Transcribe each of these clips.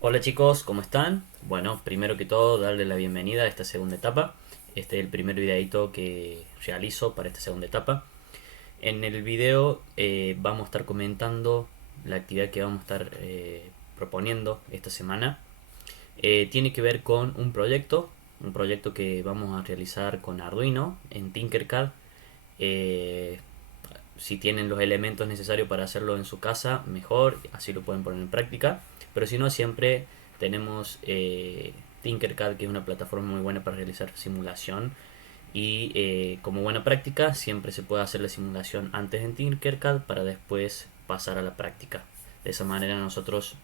Hola chicos, ¿cómo están? Bueno, primero que todo darle la bienvenida a esta segunda etapa. Este es el primer videito que realizo para esta segunda etapa. En el video vamos a estar comentando la actividad que vamos a estar proponiendo esta semana. Tiene que ver con un proyecto que vamos a realizar con Arduino en Tinkercad. Eh, si tienen los elementos necesarios para hacerlo en su casa, mejor, así lo pueden poner en práctica. Pero si no, siempre tenemos Tinkercad, que es una plataforma muy buena para realizar simulación. Y como buena práctica, siempre se puede hacer la simulación antes en Tinkercad para después pasar a la práctica. De esa manera nosotros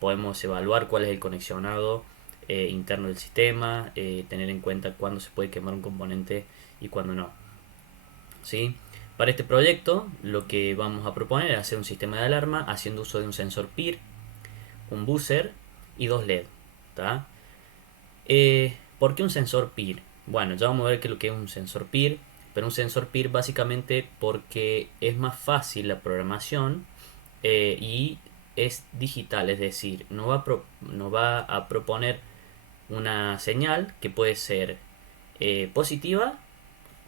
podemos evaluar cuál es el conexionado interno del sistema, tener en cuenta cuándo se puede quemar un componente y cuándo no. ¿Sí? Para este proyecto lo que vamos a proponer es hacer un sistema de alarma haciendo uso de un sensor PIR, un buzzer y dos LED. ¿Tá? ¿Por qué un sensor PIR? Bueno, ya vamos a ver qué es lo que es un sensor PIR, pero un sensor PIR básicamente porque es más fácil la programación y es digital, es decir, no va a proponer una señal que puede ser positiva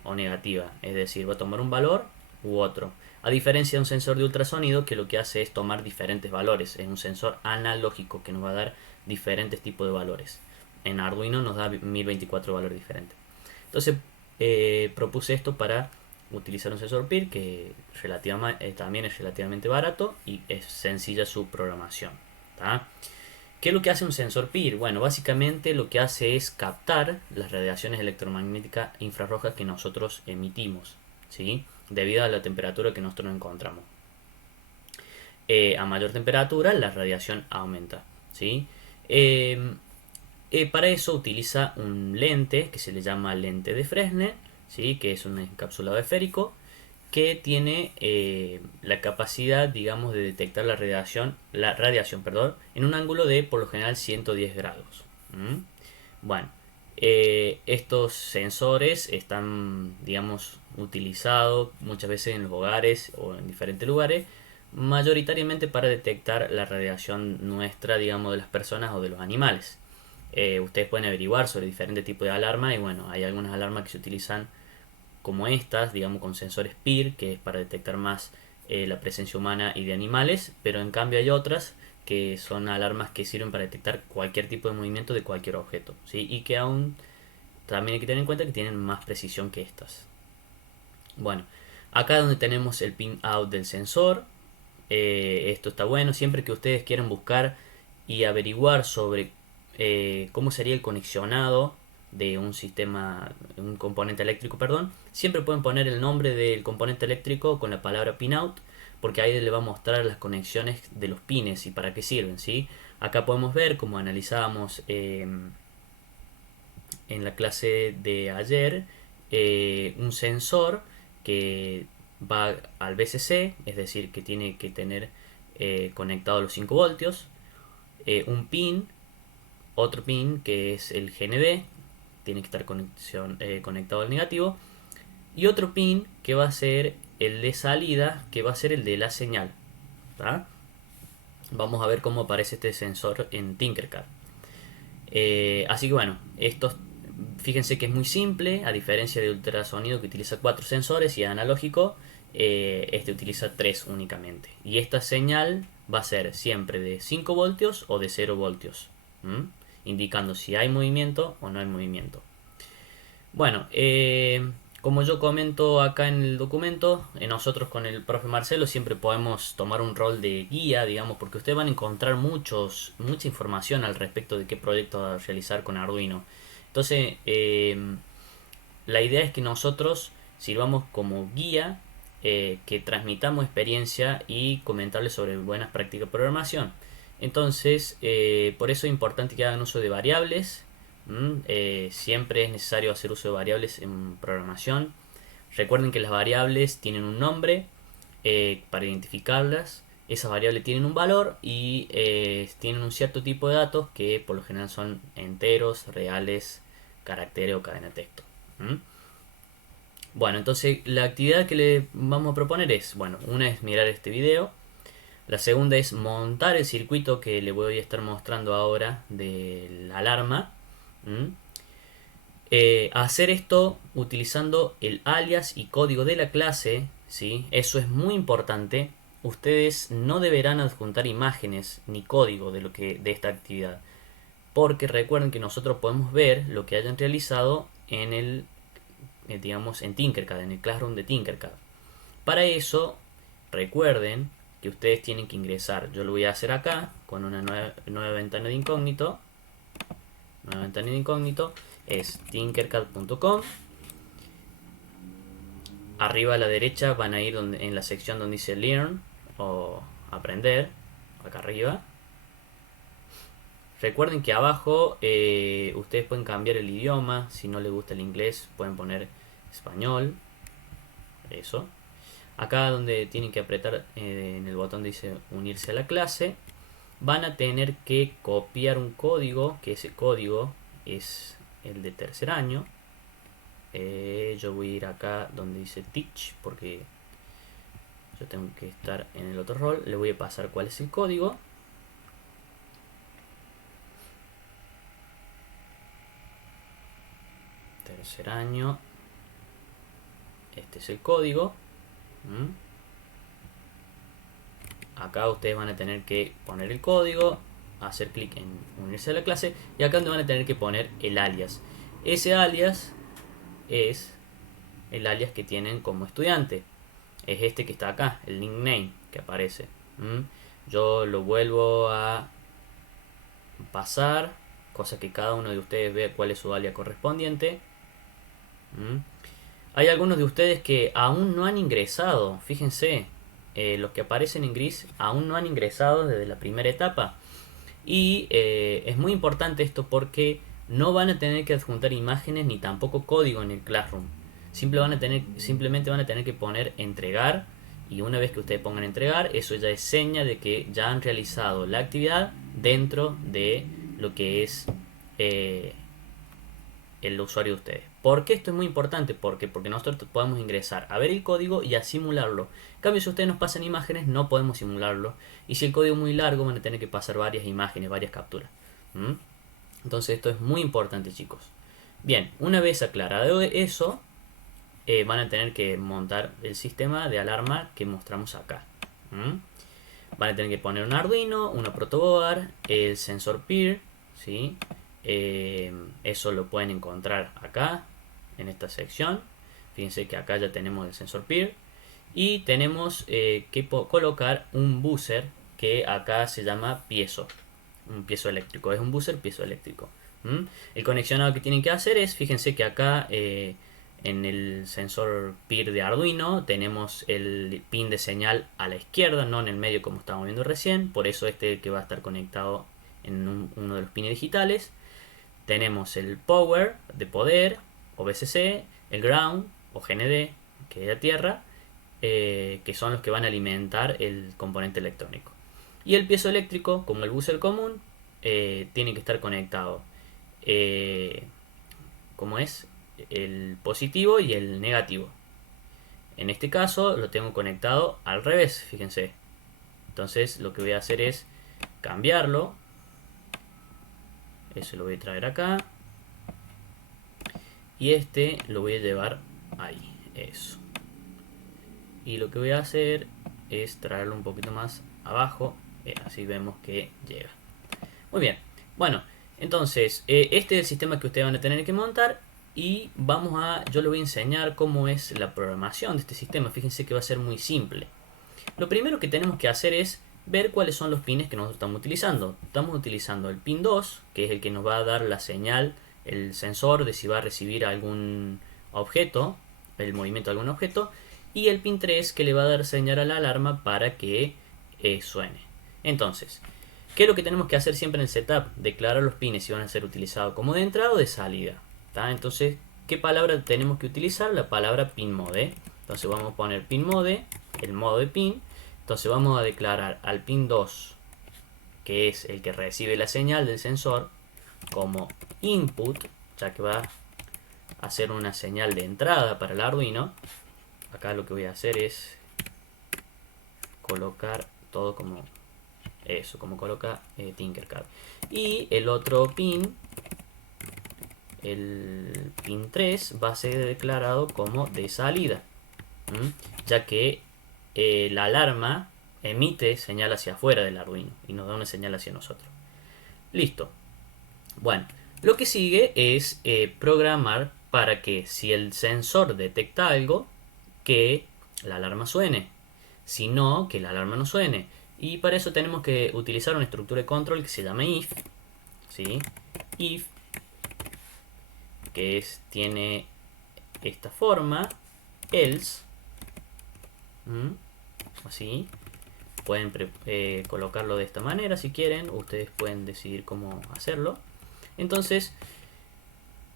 o negativa, es decir, va a tomar un valor u otro. A diferencia de un sensor de ultrasonido que lo que hace es tomar diferentes valores, es un sensor analógico que nos va a dar diferentes tipos de valores. En Arduino nos da 1024 valores diferentes. Entonces propuse esto para utilizar un sensor PIR que también es relativamente barato y es sencilla su programación. ¿Tá? ¿Qué es lo que hace un sensor PIR? Bueno, básicamente lo que hace es captar las radiaciones electromagnéticas infrarrojas que nosotros emitimos, ¿sí? Debido a la temperatura que nosotros encontramos. A mayor temperatura, la radiación aumenta, ¿sí? Eh, para eso utiliza un lente que se le llama lente de Fresnel, ¿sí? Que es un encapsulado esférico que tiene la capacidad, digamos, de detectar la radiación, perdón, en un ángulo de por lo general 110 grados. ¿Mm? Bueno, estos sensores están, digamos, utilizados muchas veces en los hogares o en diferentes lugares, mayoritariamente para detectar la radiación nuestra, digamos, de las personas o de los animales. Ustedes pueden averiguar sobre diferentes tipos de alarma y bueno, hay algunas alarmas que se utilizan como estas, digamos con sensores PIR, que es para detectar más la presencia humana y de animales, pero en cambio hay otras que son alarmas que sirven para detectar cualquier tipo de movimiento de cualquier objeto, ¿sí? Y que aún también hay que tener en cuenta que tienen más precisión que estas. Bueno, acá donde tenemos el pin out del sensor, esto está bueno, siempre que ustedes quieran buscar y averiguar sobre cómo sería el conexionado de un sistema, un componente eléctrico, perdón, siempre pueden poner el nombre del componente eléctrico con la palabra pinout, porque ahí le va a mostrar las conexiones de los pines y para qué sirven, ¿sí? Acá podemos ver, como analizábamos en la clase de ayer, un sensor que va al VCC, es decir, que tiene que tener conectado los 5 voltios, un pin, otro pin que es el GND, tiene que estar conectado al negativo, y otro pin que va a ser el de salida, que va a ser el de la señal. ¿Tá? Vamos a ver cómo aparece este sensor en Tinkercad. Así que bueno, fíjense que es muy simple, a diferencia de ultrasonido que utiliza 4 sensores y analógico, este utiliza 3 únicamente. Y esta señal va a ser siempre de 5 voltios o de 0 voltios, ¿m? Indicando si hay movimiento o no hay movimiento. Bueno, como yo comento acá en el documento, nosotros con el profe Marcelo siempre podemos tomar un rol de guía, digamos, porque ustedes van a encontrar mucha información al respecto de qué proyecto realizar con Arduino. Entonces, la idea es que nosotros sirvamos como guía, que transmitamos experiencia y comentarles sobre buenas prácticas de programación. Entonces, por eso es importante que hagan uso de variables. Siempre es necesario hacer uso de variables en programación. Recuerden que las variables tienen un nombre para identificarlas. Esas variables tienen un valor y tienen un cierto tipo de datos que por lo general son enteros, reales, caracteres o cadena de texto. ¿Mm? Bueno, entonces la actividad que le vamos a proponer es, bueno, una es mirar este video, La segunda es montar el circuito que le voy a estar mostrando ahora de la alarma. Hacer esto utilizando el alias y código de la clase, ¿sí? Eso es muy importante. Ustedes no deberán adjuntar imágenes ni código de esta actividad, porque recuerden que nosotros podemos ver lo que hayan realizado en el digamos en Tinkercad, en el Classroom de Tinkercad. Para eso recuerden que ustedes tienen que ingresar. Yo lo voy a hacer acá con una nueva ventana de incógnito. Nueva ventana de incógnito es tinkercad.com. Arriba a la derecha van a ir en la sección donde dice Learn o Aprender, acá arriba. Recuerden que abajo ustedes pueden cambiar el idioma. Si no les gusta el inglés pueden poner español. Eso. Acá donde tienen que apretar en el botón dice unirse a la clase, van a tener que copiar un código, que ese código es el de tercer año. Yo voy a ir acá donde dice Teach, porque yo tengo que estar en el otro rol. Le voy a pasar cuál es el código. Tercer año. Este es el código. Acá ustedes van a tener que poner el código, hacer clic en unirse a la clase, y acá donde van a tener que poner el alias. Ese alias es el alias que tienen como estudiante. Es este que está acá, el nickname que aparece. Yo lo vuelvo a pasar, cosa que cada uno de ustedes vea cuál es su alias correspondiente. Hay algunos de ustedes que aún no han ingresado, fíjense, los que aparecen en gris aún no han ingresado desde la primera etapa. Y es muy importante esto porque no van a tener que adjuntar imágenes ni tampoco código en el Classroom. Simplemente van a tener que poner entregar, y una vez que ustedes pongan entregar, eso ya es seña de que ya han realizado la actividad dentro de lo que es el usuario de ustedes. ¿Por qué esto es muy importante? Porque nosotros podemos ingresar a ver el código y a simularlo. En cambio, si ustedes nos pasan imágenes, no podemos simularlo. Y si el código es muy largo, van a tener que pasar varias imágenes, varias capturas. Entonces esto es muy importante, chicos. Bien, una vez aclarado eso, van a tener que montar el sistema de alarma que mostramos acá. Van a tener que poner un Arduino, una protoboard, el sensor PIR, ¿sí? Eso lo pueden encontrar acá en esta sección. Fíjense que acá ya tenemos el sensor PIR y tenemos que colocar un buzzer que acá se llama piezo, un piezo eléctrico, es un buzzer piezoeléctrico. El conexionado que tienen que hacer es, fíjense que acá en el sensor PIR de Arduino tenemos el pin de señal a la izquierda, no en el medio como estábamos viendo recién, por eso que va a estar conectado en uno de los pines digitales. Tenemos el power de poder o VCC, el ground o GND, que es la tierra, que son los que van a alimentar el componente electrónico. Y el piezoeléctrico, como el buzzer común, tiene que estar conectado como es el positivo y el negativo. En este caso lo tengo conectado al revés, fíjense. Entonces lo que voy a hacer es cambiarlo. Eso lo voy a traer acá. Y este lo voy a llevar ahí. Eso. Y lo que voy a hacer es traerlo un poquito más abajo. Así vemos que llega. Muy bien. Bueno, entonces este es el sistema que ustedes van a tener que montar. Y yo les voy a enseñar cómo es la programación de este sistema. Fíjense que va a ser muy simple. Lo primero que tenemos que hacer es ver cuáles son los pines que nosotros estamos utilizando. Estamos utilizando el pin 2, que es el que nos va a dar la señal, el sensor de si va a recibir algún objeto, el movimiento de algún objeto, y el pin 3 que le va a dar señal a la alarma para que suene. Entonces, ¿qué es lo que tenemos que hacer siempre en el setup? Declarar los pines si van a ser utilizados como de entrada o de salida. Entonces, ¿qué palabra tenemos que utilizar? La palabra pin mode. Entonces vamos a poner pin mode, el modo de pin. Entonces vamos a declarar al pin 2, que es el que recibe la señal del sensor, como input, ya que va a hacer una señal de entrada para el Arduino. Acá lo que voy a hacer es colocar todo como eso, como coloca Tinkercad. Y el otro pin, el pin 3, va a ser declarado como de salida, ya que la alarma emite señal hacia afuera del Arduino y nos da una señal hacia nosotros. Listo. Bueno, lo que sigue es programar para que si el sensor detecta algo, que la alarma suene. Si no, que la alarma no suene. Y para eso tenemos que utilizar una estructura de control que se llama if. ¿Sí? If, que tiene esta forma, else, así. Pueden colocarlo de esta manera si quieren. Ustedes pueden decidir cómo hacerlo. Entonces,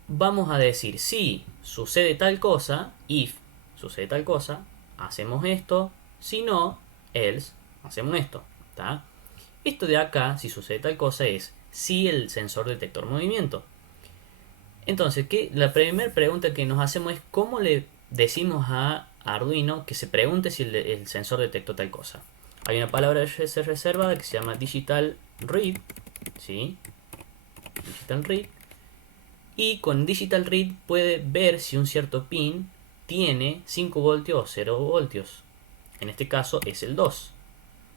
vamos a decir, si sucede tal cosa, if sucede tal cosa, hacemos esto. Si no, else, hacemos esto. ¿Tá? Esto de acá, si sucede tal cosa, es si el sensor detector movimiento. Entonces, la primera pregunta que nos hacemos es cómo le decimos a Arduino que se pregunte si el sensor detectó tal cosa. Hay una palabra reservada que se llama digital read, ¿sí? Digital read. Y con digital read puede ver si un cierto pin tiene 5 voltios o 0 voltios. En este caso es el 2.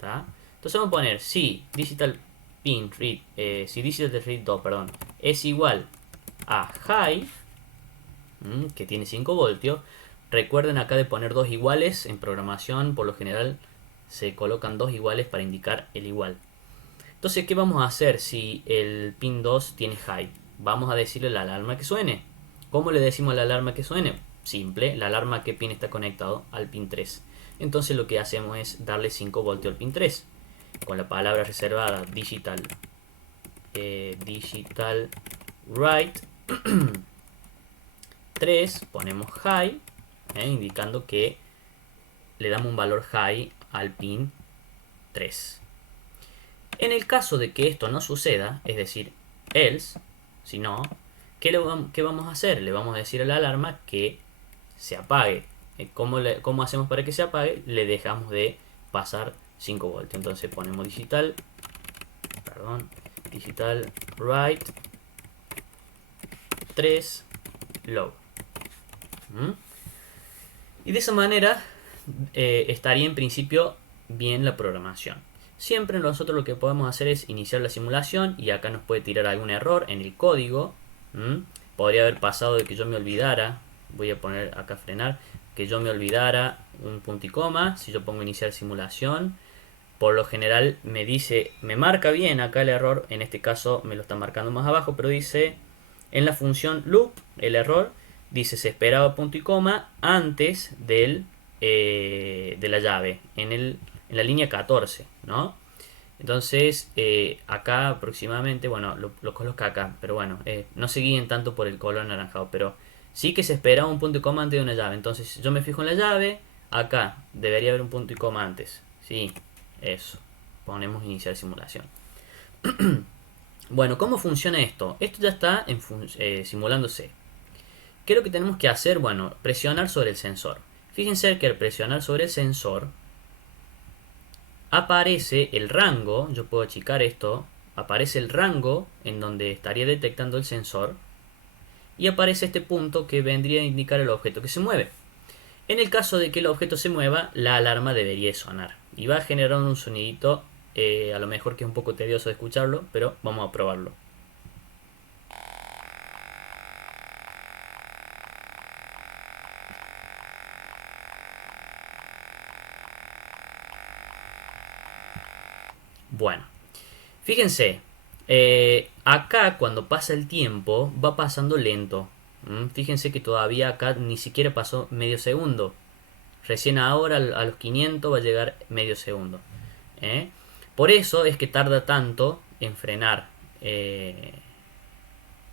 ¿Tá? Entonces vamos a poner si digital pin read, si digital read 2, perdón, es igual a high, que tiene 5 voltios. Recuerden acá de poner dos iguales. En programación por lo general se colocan dos iguales para indicar el igual. Entonces, ¿qué vamos a hacer si el pin 2 tiene high? Vamos a decirle la alarma que suene. ¿Cómo le decimos a la alarma que suene? Simple, la alarma que pin está conectado al pin 3. Entonces lo que hacemos es darle 5 voltios al pin 3. Con la palabra reservada digital write 3, ponemos high, indicando que le damos un valor high al pin 3. En el caso de que esto no suceda, es decir, else, si no, ¿qué vamos a hacer? Le vamos a decir a la alarma que se apague. ¿Cómo hacemos para que se apague? Le dejamos de pasar 5 voltios. Entonces ponemos digital write 3 low. Y de esa manera estaría en principio bien la programación. Siempre nosotros lo que podemos hacer es iniciar la simulación y acá nos puede tirar algún error en el código. Podría haber pasado de que yo me olvidara, voy a poner acá frenar, que yo me olvidara un punto y coma. Si yo pongo iniciar simulación, por lo general me marca bien acá el error. En este caso me lo está marcando más abajo, pero dice en la función loop, el error dice se esperaba punto y coma antes de la llave, en la línea 14, ¿no? Entonces, acá aproximadamente, bueno, lo coloca acá, pero bueno, no se guíen tanto por el color anaranjado, pero sí que se esperaba un punto y coma antes de una llave. Entonces, yo me fijo en la llave, acá debería haber un punto y coma antes. Sí, eso. Ponemos iniciar simulación. Bueno, ¿cómo funciona esto? Esto ya está simulándose. ¿Qué es lo que tenemos que hacer? Bueno, presionar sobre el sensor. Fíjense que al presionar sobre el sensor aparece el rango, yo puedo achicar esto, aparece el rango en donde estaría detectando el sensor y aparece este punto que vendría a indicar el objeto que se mueve. En el caso de que el objeto se mueva, la alarma debería sonar y va a generar un sonidito, a lo mejor que es un poco tedioso de escucharlo, pero vamos a probarlo. Bueno, fíjense, acá cuando pasa el tiempo va pasando lento. Fíjense que todavía acá ni siquiera pasó medio segundo. Recién ahora a los 500 va a llegar medio segundo. Por eso es que tarda tanto en frenar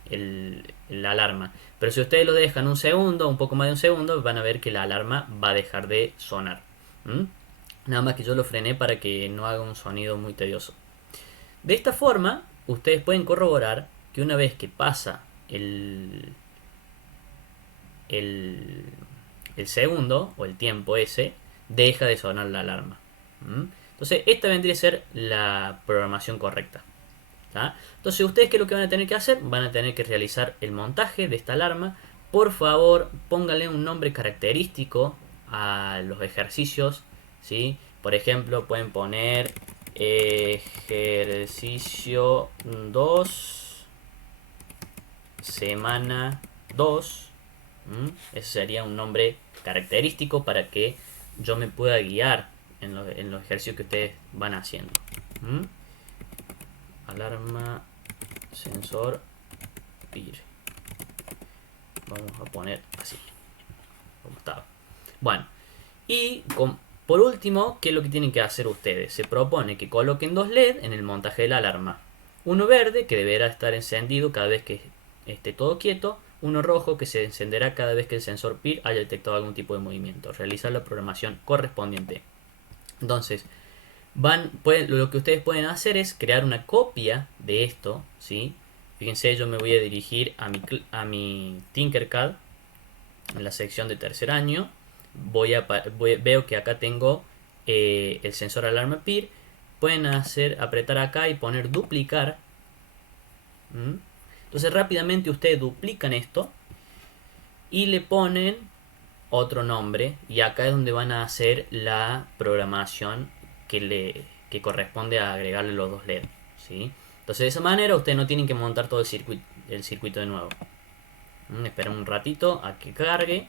la alarma. Pero si ustedes lo dejan un segundo, un poco más de un segundo, van a ver que la alarma va a dejar de sonar. Nada más que yo lo frené para que no haga un sonido muy tedioso. De esta forma, ustedes pueden corroborar que una vez que pasa el segundo o el tiempo ese, deja de sonar la alarma. Entonces esta vendría a ser la programación correcta. ¿Tá? Entonces ustedes, ¿qué es lo que van a tener que hacer? Van a tener que realizar el montaje de esta alarma. Por favor, pónganle un nombre característico a los ejercicios, ¿sí? Por ejemplo, pueden poner ejercicio 2, semana 2. Ese sería un nombre característico para que yo me pueda guiar en los ejercicios que ustedes van haciendo. Alarma sensor PIR. Vamos a poner así, como estaba. Bueno, y por último, ¿qué es lo que tienen que hacer ustedes? Se propone que coloquen 2 LED en el montaje de la alarma. Uno verde, que deberá estar encendido cada vez que esté todo quieto. Uno rojo, que se encenderá cada vez que el sensor PIR haya detectado algún tipo de movimiento. Realizar la programación correspondiente. Entonces, lo que ustedes pueden hacer es crear una copia de esto, ¿sí? Fíjense, yo me voy a dirigir a mi Tinkercad en la sección de tercer año. Veo que acá tengo el sensor alarma PIR. Pueden apretar acá y poner duplicar. Entonces rápidamente ustedes duplican esto y le ponen otro nombre, y acá es donde van a hacer la programación que corresponde a agregarle los 2 LED, ¿sí? Entonces de esa manera ustedes no tienen que montar todo el circuito de nuevo. Esperan un ratito a que cargue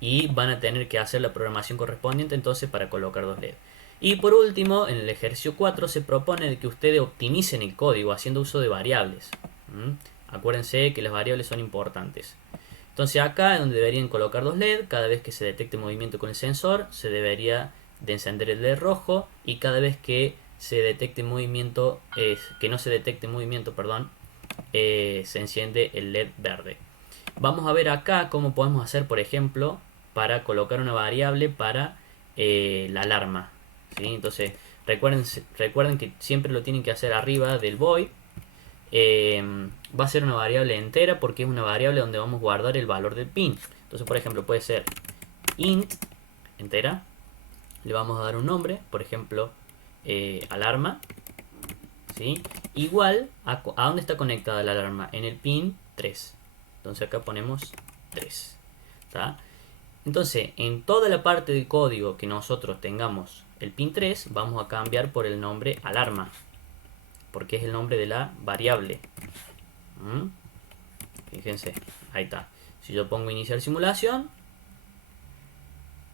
y van a tener que hacer la programación correspondiente entonces para colocar 2 LED. Y por último, en el ejercicio 4 se propone que ustedes optimicen el código haciendo uso de variables. Acuérdense que las variables son importantes. Entonces acá es donde deberían colocar 2 LED. Cada vez que se detecte movimiento con el sensor se debería de encender el LED rojo, y cada vez que se detecte movimiento, que no se detecte movimiento, perdón, se enciende el LED verde. Vamos a ver acá cómo podemos hacer, por ejemplo, para colocar una variable para la alarma, ¿sí? Entonces recuerden que siempre lo tienen que hacer arriba del void. Va a ser una variable entera porque es una variable donde vamos a guardar el valor del pin. Entonces, por ejemplo, puede ser int entera. Le vamos a dar un nombre, por ejemplo, alarma, ¿sí? Igual a dónde está conectada la alarma, en el pin 3. Entonces acá ponemos 3. ¿Tá? Entonces, en toda la parte del código que nosotros tengamos el pin 3, vamos a cambiar por el nombre alarma, porque es el nombre de la variable. Fíjense, ahí está. Si yo pongo iniciar simulación,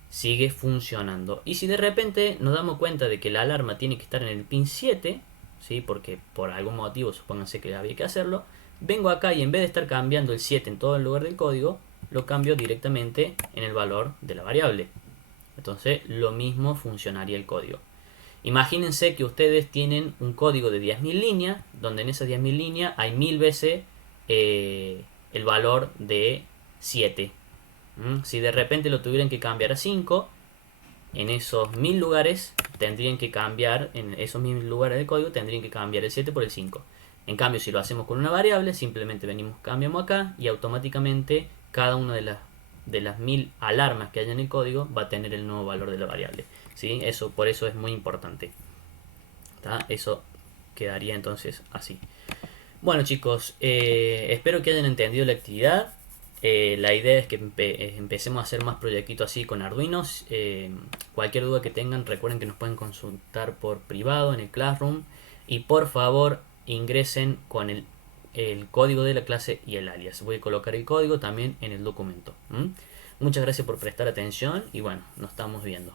sigue funcionando. Y si de repente nos damos cuenta de que la alarma tiene que estar en el pin 7, ¿sí? Porque por algún motivo supónganse que había que hacerlo, vengo acá y en vez de estar cambiando el 7 en todo el lugar del código, lo cambio directamente en el valor de la variable. Entonces lo mismo funcionaría el código. Imagínense que ustedes tienen un código de 10.000 líneas, donde en esas 10.000 líneas hay 1000 veces el valor de 7. Si de repente lo tuvieran que cambiar a 5, en esos 1000 lugares tendrían que cambiar, en esos 1000 lugares de código tendrían que cambiar el 7 por el 5. En cambio, si lo hacemos con una variable, simplemente cambiamos acá y automáticamente cada una de las 1000 alarmas que haya en el código va a tener el nuevo valor de la variable, ¿sí? Por eso es muy importante. ¿Tá? Eso quedaría entonces así. Bueno, chicos, espero que hayan entendido la actividad. La idea es que empecemos a hacer más proyectitos así con Arduino. Cualquier duda que tengan, recuerden que nos pueden consultar por privado en el Classroom. Y por favor, ingresen con el código de la clase y el alias. Voy a colocar el código también en el documento. Muchas gracias por prestar atención y bueno, nos estamos viendo.